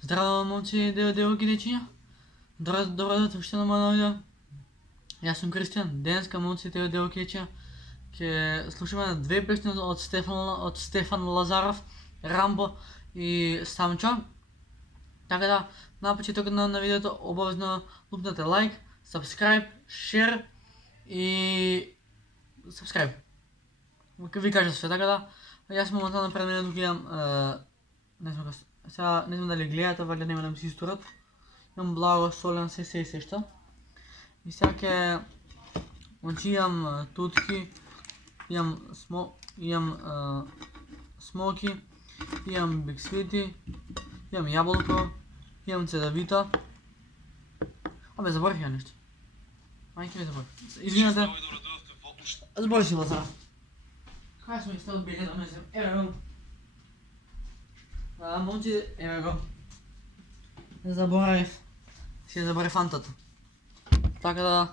Здраво, момци, девойки, дечиња. Добро дојдовте уште на мојот видео. Јас сум Кристијан. Денеска, момци, девойки, дечиња, ќе слушаме две песни од Стефан Лазаров, Рамбо и Самчо. Така да, на почетокот на видеото обавезно лупнете лайк, subscribe, share и subscribe. Ви кажа све, така да, јас моментално пред мене тук имам, сега не знам дали гледате, валја нема да ми се исторат. Имам благо, солен, се и сешта. И сега ќе, значи имам тутки, имам смоки, имам биг свити, имам јаболко, имам цедавита. Абе, заборих ја нешто. Мајке ми заборих. Извинете. Заборих си Лазар. Кај сме сте одбили да месем? Еве го. Момци, еве го. Не заборавив. Си заборив фантата. Така да,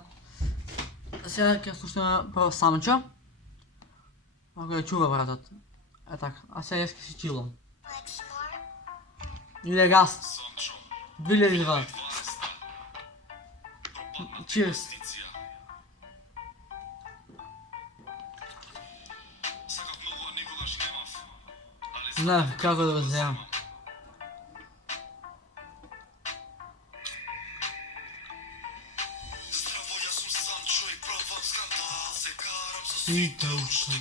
сега ќе слушаме прво Самчо. Ако ја чува братот. Е така, а сега јас ќе си чилам. Иде газ. 2002. Cheers. Знаев како да го земам. Сите уште.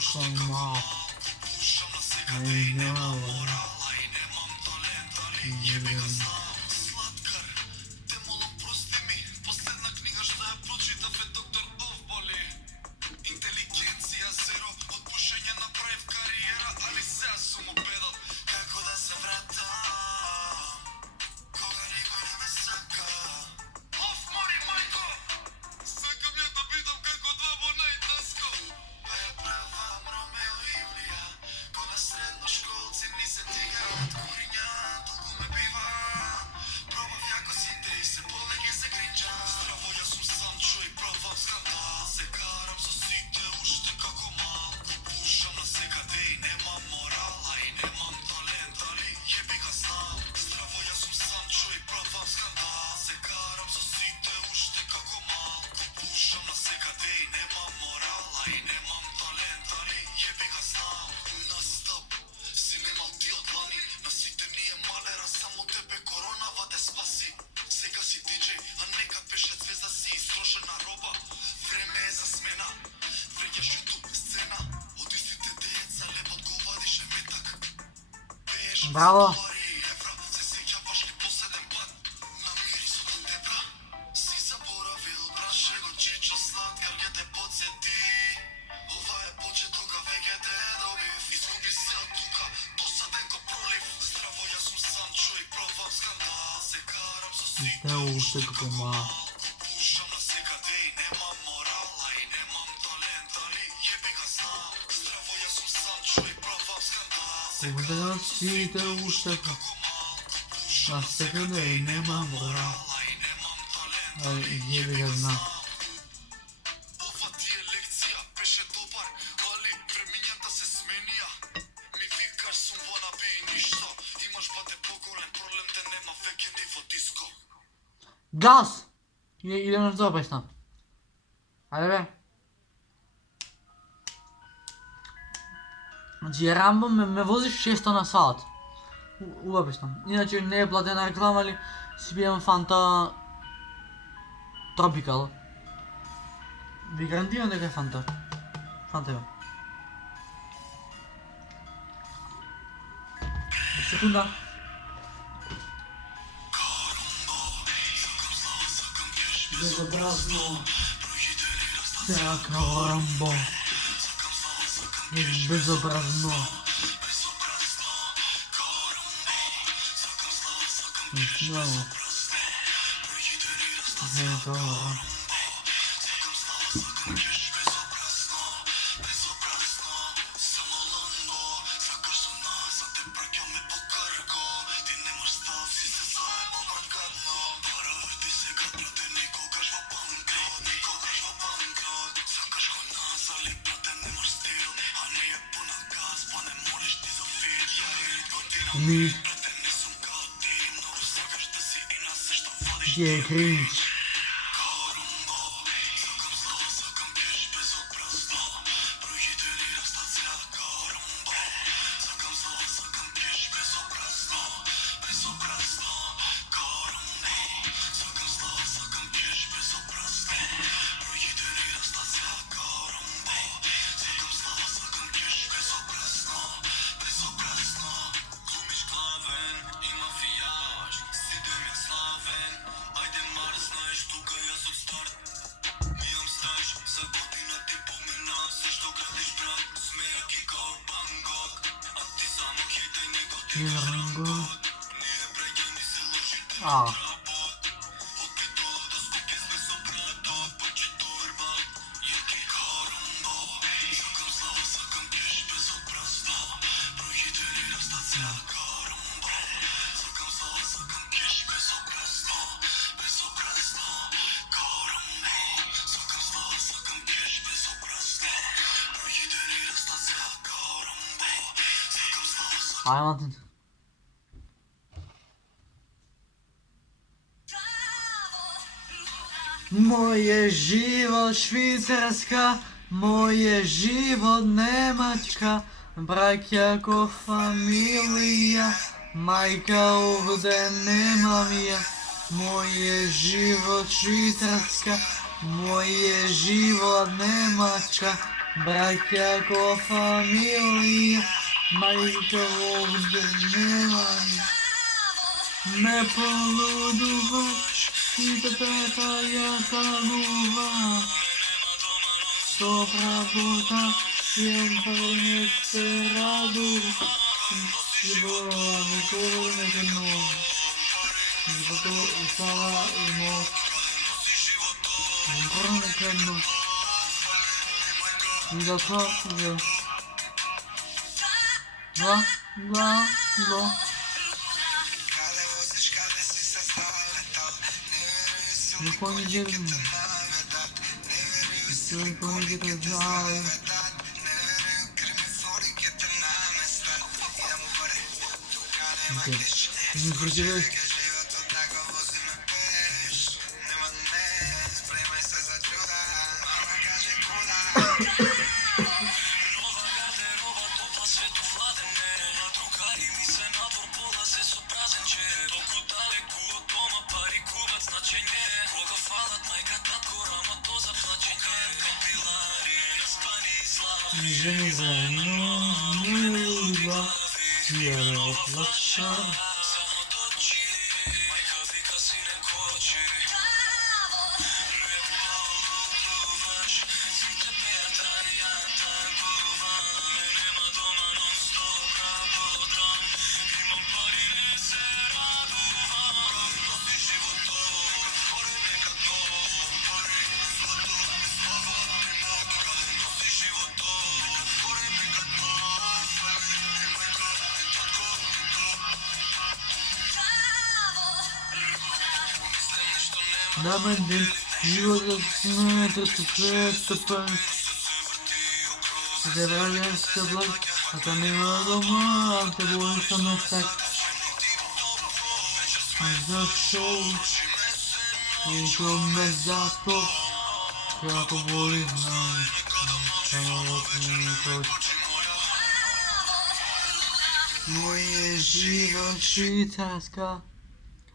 Слушам мал. Ай, няма. Браво! Те уште како мал. Кога сите уште на секаде немам морал. Јеби го знам. Газ! Идем на втора песна. Ајде бе. Значи Рамбо ме вози 600 на сат. Убава песна. Иначе не е платена реклама, али си пием Фанта Тропикал. Ви гарантирам дека е Фанта. Фанта е. Секунда. Безобразно. Сяка Рамбо. Безобразно. Браво. Mi je cringe. Ah. Anladın. Moje život Švicarska, moje život Nemačka, brak jako familija, majka ovdje nemam ja. Moje život Švicarska, moje život Nemačka, brak jako familija, majka ovdje nemam ja. Ne poluduvaš, i teta jaka luva, to pravota, jem prvnje se radu, Zbora nikolo neke noć, zbog to usala i noć, zbora neke noć, i da to je, la. Niko mi djelim, niko mi djelim znao. Не противай. Жени за мной, я лапша. На момент живота это секрет, Забравляешься благ, а там его дома, а ты будешь со мной так. Зашел, и темный затоп, как боли знаю, самолетный точь. Moje život Švicarska.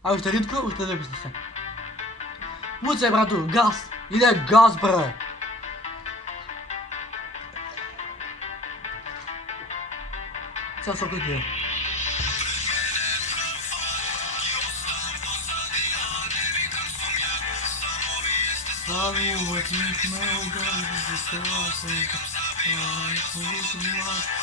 A už to Rydko, už to dobře se. Pojď se, bratu, gas! Jde gas, bre! Co se děje? Slavu, vrtník mého gazu, zastává se, a chvíli máš.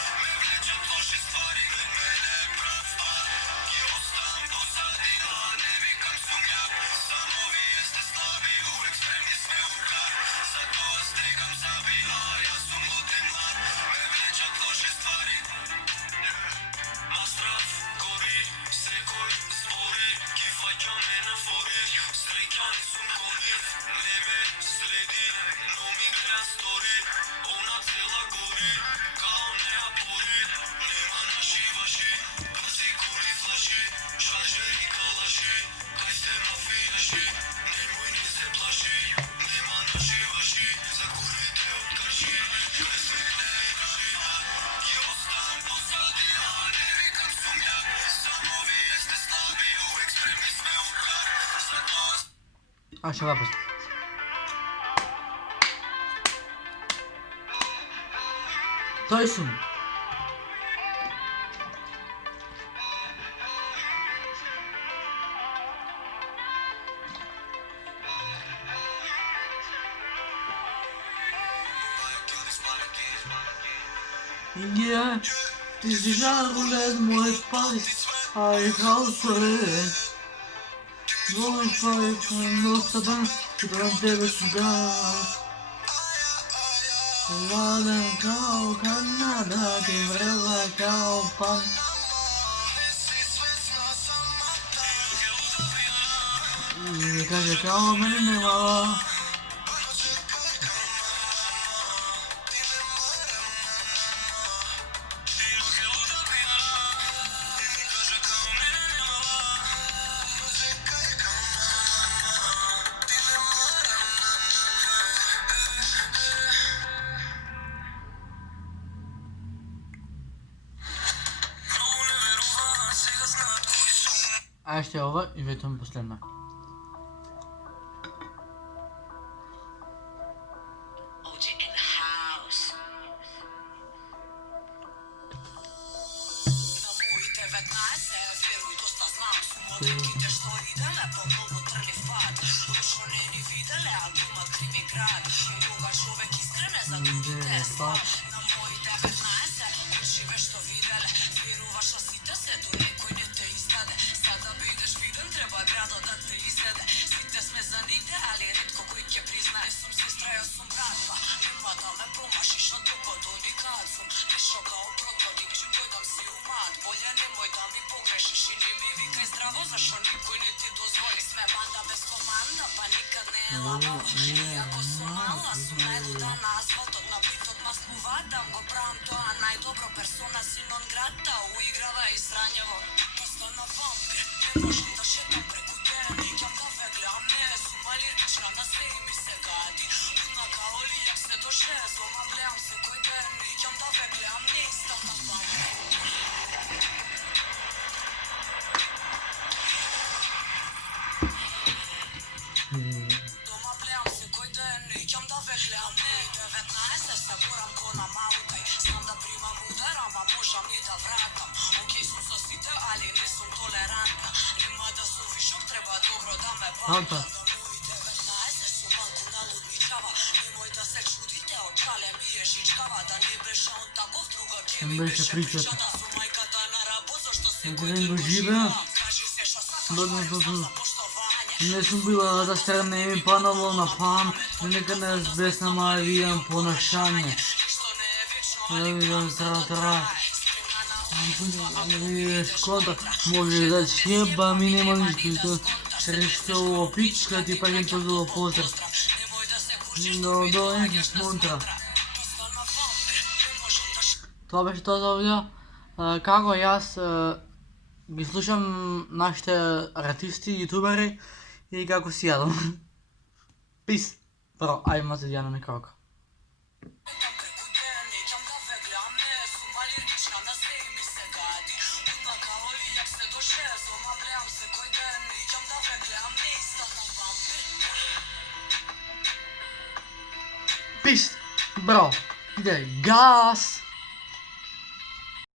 ще лапис. Тойсун. Yeah, diese Jahre werden mal bald halt rausreden. Wo ich weiß, los dabei, durante el cigarro. Wala kau Kanada, di vrela kau pan. Kaže kao mene nemala. А ще ова и ветам последна. Ako su mala, su najluda na asfalt, od nabitog maslu vadam go pravam to, a najdobro persona si non grata, uigrava i sranjevo. Postana vampir, ne možem da šetam preko dene, nikam da vegljam, ne sum alergična na sve i mi se gadi. Puna kao liljak se do šezom, a blejam se koji den, nikam da vegljam, ne istana vampir. Alta. Не беше pričati. Nego žive. Не съм била да стръмне ми паново на пам, нека не разбесна мавиям поношане. Шкода, може да щеба минималистито, срещу опичка ти пагин позово позор. Но до не смотра. Това беше то за видео. Како јас ги слушам нашите артисти, ютубери и како си јадам. Пис! Бро, ајде ма се дијана некако. Пис! Бро, иде газ!